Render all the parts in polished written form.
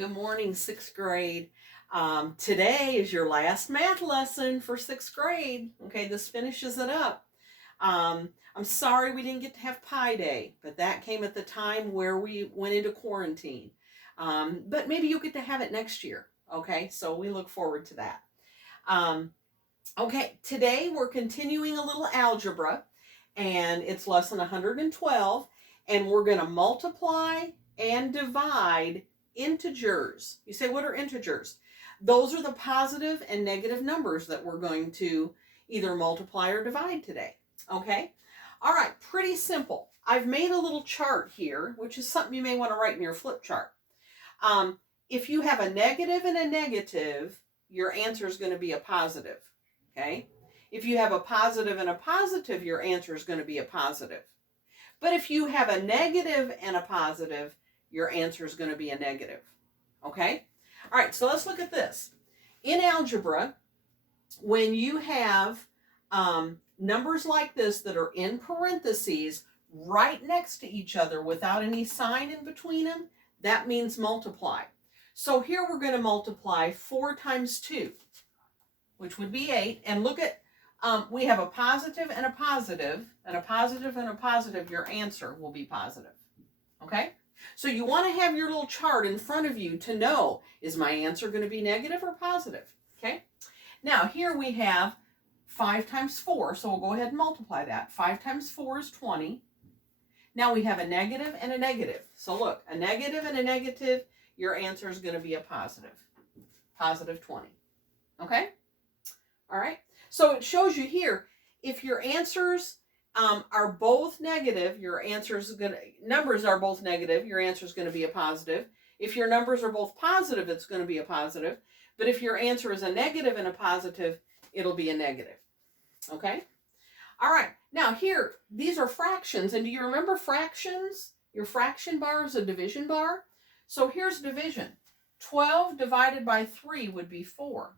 Good morning, sixth grade. Today is your last math lesson for sixth grade. Okay, this finishes it up. I'm sorry we didn't get to have Pi Day, but that came at the time where we went into quarantine. But maybe you'll get to have it next year. Okay, so we look forward to that. Um, okay, today we're continuing a little algebra, and it's lesson 112, and we're going to multiply and divide integers. You say, what are integers? Those are the positive and negative numbers that we're going to either multiply or divide today. Okay? All right, pretty simple. I've made a little chart here, which is something you may want to write in your flip chart. If you have a negative and a negative, your answer is going to be a positive. Okay? If you have a positive and a positive, your answer is going to be a positive. But if you have a negative and a positive, your answer is going to be a negative. Okay? All right, so let's look at this. In algebra, when you have numbers like this that are in parentheses right next to each other without any sign in between them, that means multiply. So here we're going to multiply 4 times 2, which would be 8. And look at, we have a positive and a positive, and a positive and a positive. Your answer will be positive. Okay? So you want to have your little chart in front of you to know, is my answer going to be negative or positive? Okay? Now, here we have 5 times 4, so we'll go ahead and multiply that. 5 times 4 is 20. Now we have a negative and a negative. So look, a negative and a negative, your answer is going to be a positive. Positive 20. Okay? All right? So it shows you here, if your answers are both negative, your numbers are both negative, your answer is going to be a positive. If your numbers are both positive, it's going to be a positive. But if your answer is a negative and a positive, it'll be a negative. Okay? All right. Now here, these are fractions. And do you remember fractions? Your fraction bar is a division bar. So here's division. 12 divided by 3 would be 4.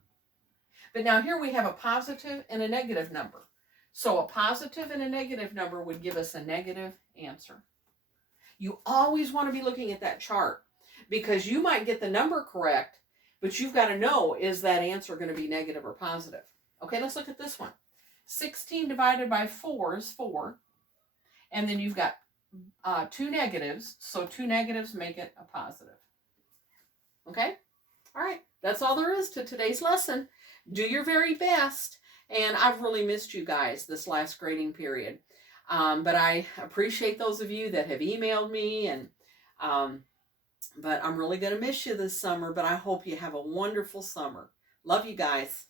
But now here we have a positive and a negative number. So a positive and a negative number would give us a negative answer. You always want to be looking at that chart because you might get the number correct, but you've got to know, is that answer going to be negative or positive? Okay, let's look at this one. 16 divided by 4 is 4. And then you've got 2 negatives, so 2 negatives make it a positive. Okay? All right, that's all there is to today's lesson. Do your very best. And I've really missed you guys this last grading period. But I appreciate those of you that have emailed me. But I'm really going to miss you this summer. But I hope you have a wonderful summer. Love you guys.